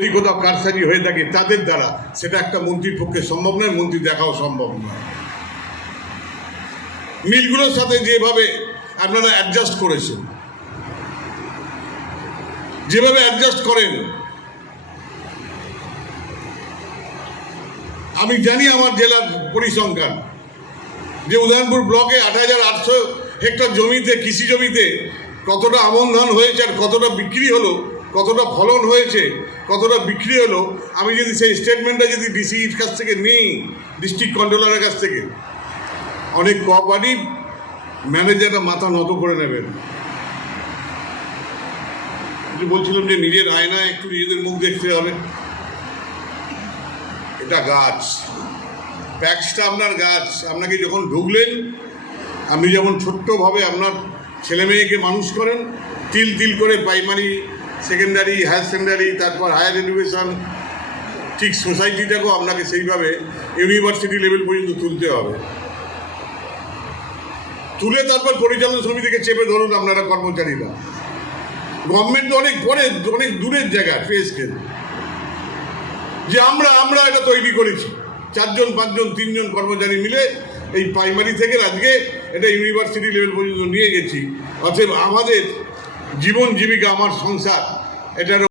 যদি কোথাও কারসাজি হয়ে থাকে তাদের দ্বারা সেটা একটা মন্ত্রীর পক্ষে সম্ভব নয়, মন্ত্রী দেখাও সম্ভব নয়। মিলগুলোর সাথে যেভাবে আপনারা অ্যাডজাস্ট করেছেন, যেভাবে অ্যাডজাস্ট করেন, আমি জানি আমার জেলার পরিসংখ্যান যে উদয়নপুর ব্লকে আট হাজার আটশো হেক্টর জমিতে, কৃষি জমিতে কতটা আমন ধান হয়েছে আর কতটা বিক্রি হলো কতটা ফলন হয়েছে, কতটা বিক্রি হলো, আমি যদি সেই স্টেটমেন্টটা যদি ডিসির কাছ থেকে নিই ডিস্ট্রিক্ট কন্ট্রোলারের কাছ থেকে, অনেক কোঅপারেটিভ ম্যানেজাররা মাথা নত করে নেবেন। বলছিলাম যে নিজের আয়নায় একটু নিজেদের মুখ দেখতে হবে। এটা গাছ। প্যাক্সটা আপনার গাছ। আপনাকে যখন ঢুকলেন, আপনি যেমন ছোট্টভাবে আপনার ছেলে মেয়েকে মানুষ করেন, তিল তিল করে প্রাইমারি সেকেন্ডারি হায়ার সেকেন্ডারি তারপর হায়ার এডুকেশন ঠিক সোসাইটিটাকেও আপনাকে সেইভাবে ইউনিভার্সিটি লেভেল পর্যন্ত তুলতে হবে। তুলে তারপর পরিচালনা সমিতিকে চেপে ধরুন আপনারা কর্মচারীরা। গভর্নমেন্ট অনেক পরে, অনেক দূরের জায়গা ফেস কেন্দ্র যে আমরা আমরা এটা তৈরি করেছি। চারজন, পাঁচজন, তিনজন কর্মচারী মিলে এই প্রাইমারি থেকে আজকে এটা ইউনিভার্সিটি লেভেল পর্যন্ত নিয়ে গেছি। অতএব আমাদের জীবন জীবিকা আমার সংসার এটার